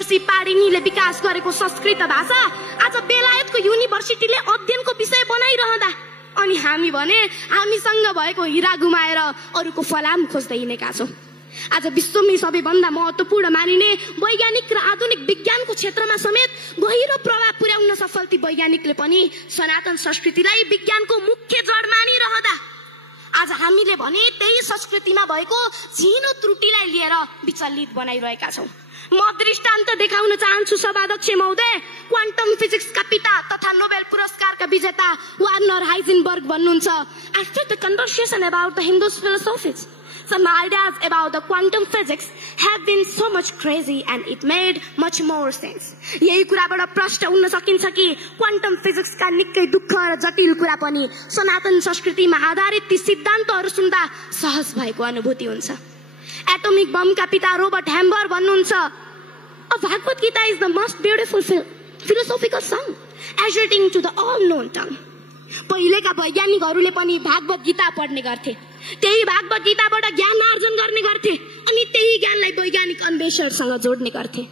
महर्षि पाणिनीले विकास गरेको संस्कृत भाषा आज बेलायतको युनिभर्सिटीले अध्ययनको विषय बनाइरहँदा अनि हामी भने हामीसँग भएको हिरा गुमाएर अरूको फलाम खोज्दै हिँडेका छौं। आज विश्वमै सबैभन्दा महत्त्वपूर्ण मानिने वैज्ञानिक र आधुनिक विज्ञानको क्षेत्रमा समेत गहिरो प्रभाव पुर्याउन सफल ती वैज्ञानिकले पनि सनातन संस्कृतिलाई विज्ञानको मुख्य जड मानिरहँदा आज हामीले भने त्यही संस्कृतिमा भएको झिनो त्रुटिलाई लिएर विचलित बनाइरहेका छौं। म दृष्टान्त देखाउन चाहन्छु सभाध्यक्ष महोदय। क्वान्टम फिजिक्सका पिता तथा नोबेल पुरस्कारका विजेता वर्नर हाइजेनबर्ग भन्नुहुन्छ, after the conversation about the Hindu philosophies, some ideas about the quantum physics have been so much crazy and it made much more sense. यही कुराबाट प्रश्न हुन सकिन्छ कि क्वान्टम फिजिक्सका निकै दुःख र जटिल कुरा पनि सनातन संस्कृतिमा आधारित ती सिद्धान्तहरू सुन्दा सहज भएको अनुभूति हुन्छ। एटोमिक बमका पिता रोबर्ट हैम्बर भन्नुहुन्छ, A Bhagavad Gita is the most beautiful philosophical song, asserting to the all-known tongue. पहिलेका वैज्ञानिकहरूले पनि भागवत गीता पढ्ने गर्थे, त्यही भागवत गीताबाट ज्ञान आर्जन गर्ने गर्थे अनि त्यही ज्ञानलाई वैज्ञानिक अन्वेषणसँग जोड्ने गर्थे।